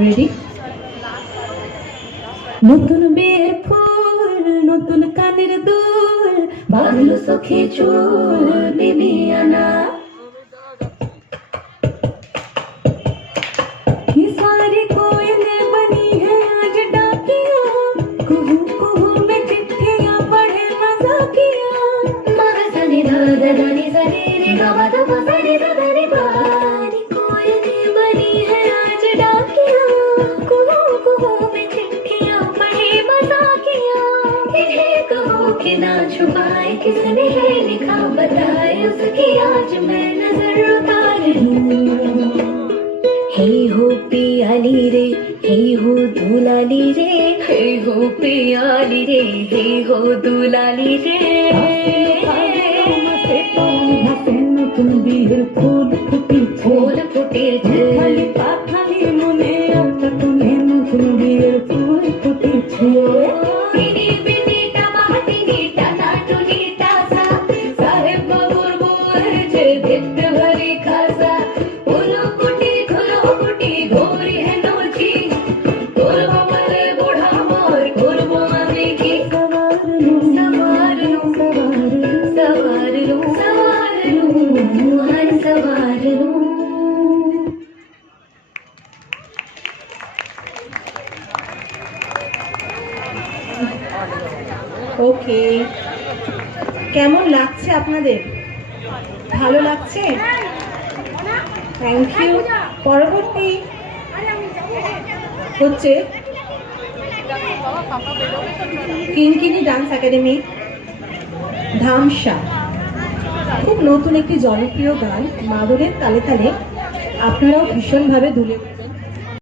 Ready? নতুন বিয়ের ফুল, নতুন কানের দুল, বাঁধলো চোখে চুল বিবিয়ানা। ये सारी कोयलें बनी है आज डाकिया, कुहू कुहू में चिट्ठियां पढ़े मजाकिया। मगजनी दादानी सनी रे गवा दबा सनी दादानी बारी। कोयलें बनी है आज डाकिया, कुहू कुहू में चिट्ठियां पढ़े मजाकिया। इन्हें कहो कि ना छुपाए, किसने है लिखा बताए, उसकी आज मैं नजर उतार लूं। हे हो पियाली रे, हे हो दुलाली रे, हे हो पियाली रे, हे हो दुलाली रे। নতুন বিয়ের ফুল ফুটেছে, খালি পাখালি মনে একটা তুমি নতুন বিয়ের ফুল ফুটেছে। ওকে, কেমন লাগছে আপনাদের? ভালো লাগছে? Thank you. পরবর্তী হচ্ছে কিঙ্কিনি ডান্স একাডেমি ধামসা। খুব নতুন একটি জনপ্রিয় গান, মাদলের তালে তালে আপনারাও ভীষণভাবে দুলে